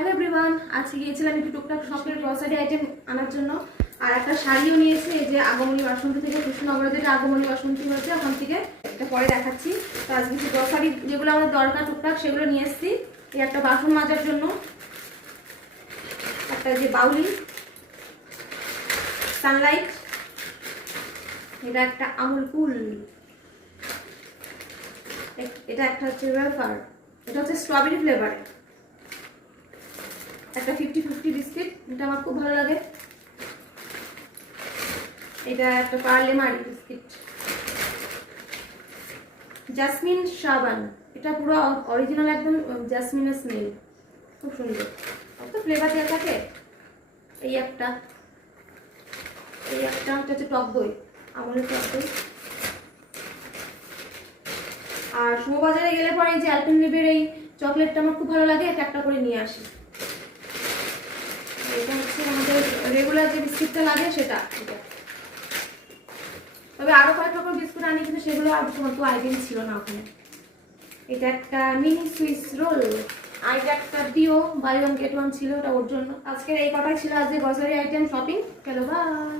Hello everyone, আজকে গিয়েছিলাম একটু টুকটাক শপের গ্রসারি আইটেম আনার জন্য। আর একটা শাড়িও নিয়েছি, এই যে আগমনী বাসন্তী থেকে, কৃষ্ণনগরে যেটা আগমনী বাসন্তী হয়েছে ওখান থেকে। এটা পরে দেখাচ্ছি। তো আজকে কিছু গ্রসারি যেগুলো আমাদের দরকার টুকটাক সেগুলো নিয়ে এসেছি। এই একটা বাসন মাজার জন্য, একটা যে বাউলি, সানলাইট, এটা একটা আমুল কুল, এটা একটা হচ্ছে ওয়েফার, এটা হচ্ছে স্ট্রবেরি ফ্লেভারের, একটা 50-50 বিস্কিট, এটা আমার খুব ভালো লাগে। এটা একটা পার্লে মারি বিস্কিট, জাসমিন সাবান, এটা পুরো অরিজিনাল একদম জাসমিনের স্মেল, খুব সুন্দর, কত ফ্লেভার দেওয়া থাকে। এই একটা হচ্ছে টক দই, আমুলের টক দই। আর সমবাজারে গেলে পরে এই যে আলপেনলিবের এই চকলেটটা আমার খুব ভালো লাগে, এটা একটা করে নিয়ে আসি। এটা হচ্ছে আমাদের রেগুলার যে বিস্কিটটা লাগে সেটা। তবে আরো কয়েক রকম বিস্কুট আনি, কিন্তু সেগুলো আর তোমার তো আইটেম ছিল না ওখানে। এটা একটা মিনি সুইস রোল, আর এটা একটা deo buy one get one ছিল, ওটা ওর জন্য। আজকের এই কটাই ছিল আজকে গ্রসারি আইটেম শপিং। চলো বাই।